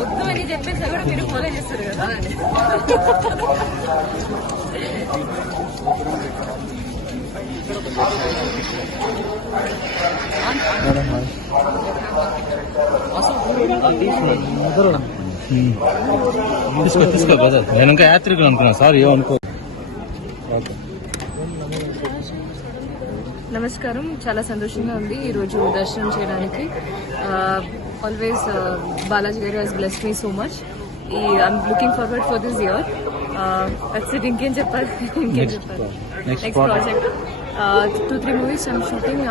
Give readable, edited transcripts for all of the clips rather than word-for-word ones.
వద్దు అని చెప్పేసి కూడా మీరు ఫాలో చేస్తారు కదా. తీసుకో బ్రదర్, నేను ఇంకా యాత్రికులు అనుకున్నా సార్, ఏమనుకో. నమస్కారం, చాలా సంతోషంగా ఉంది ఈరోజు దర్శనం చేయడానికి. ఆల్వేస్ బాలాజీ గారు has blessed me so much. I'm looking forward for this year. ఇంకేం చెప్పాలి. Next project 2-3 movies I'm shooting.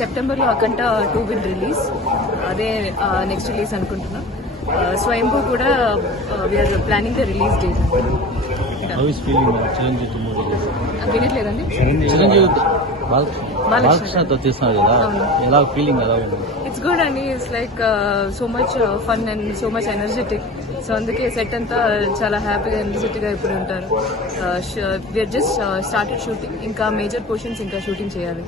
సెప్టెంబర్లో అకంట 2 విల్ రిలీజ్. అదే నెక్స్ట్ రిలీజ్ అనుకుంటున్నాం. స్వయంభూ కూడా we're planning the release date. వినట్లేదండి. ఇట్స్ గుడ్ అండి. It's like so much fun and so much energetic. So అందుకే set అంతా చాలా హ్యాపీగా ఎనర్జెటిక్ గా ఇప్పుడు ఉంటారు. We're just started shooting. ఇంకా మేజర్ పోర్షన్స్ ఇంకా షూటింగ్ చేయాలి.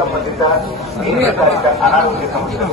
సంబంధిత అనారోగ్య సమస్యలు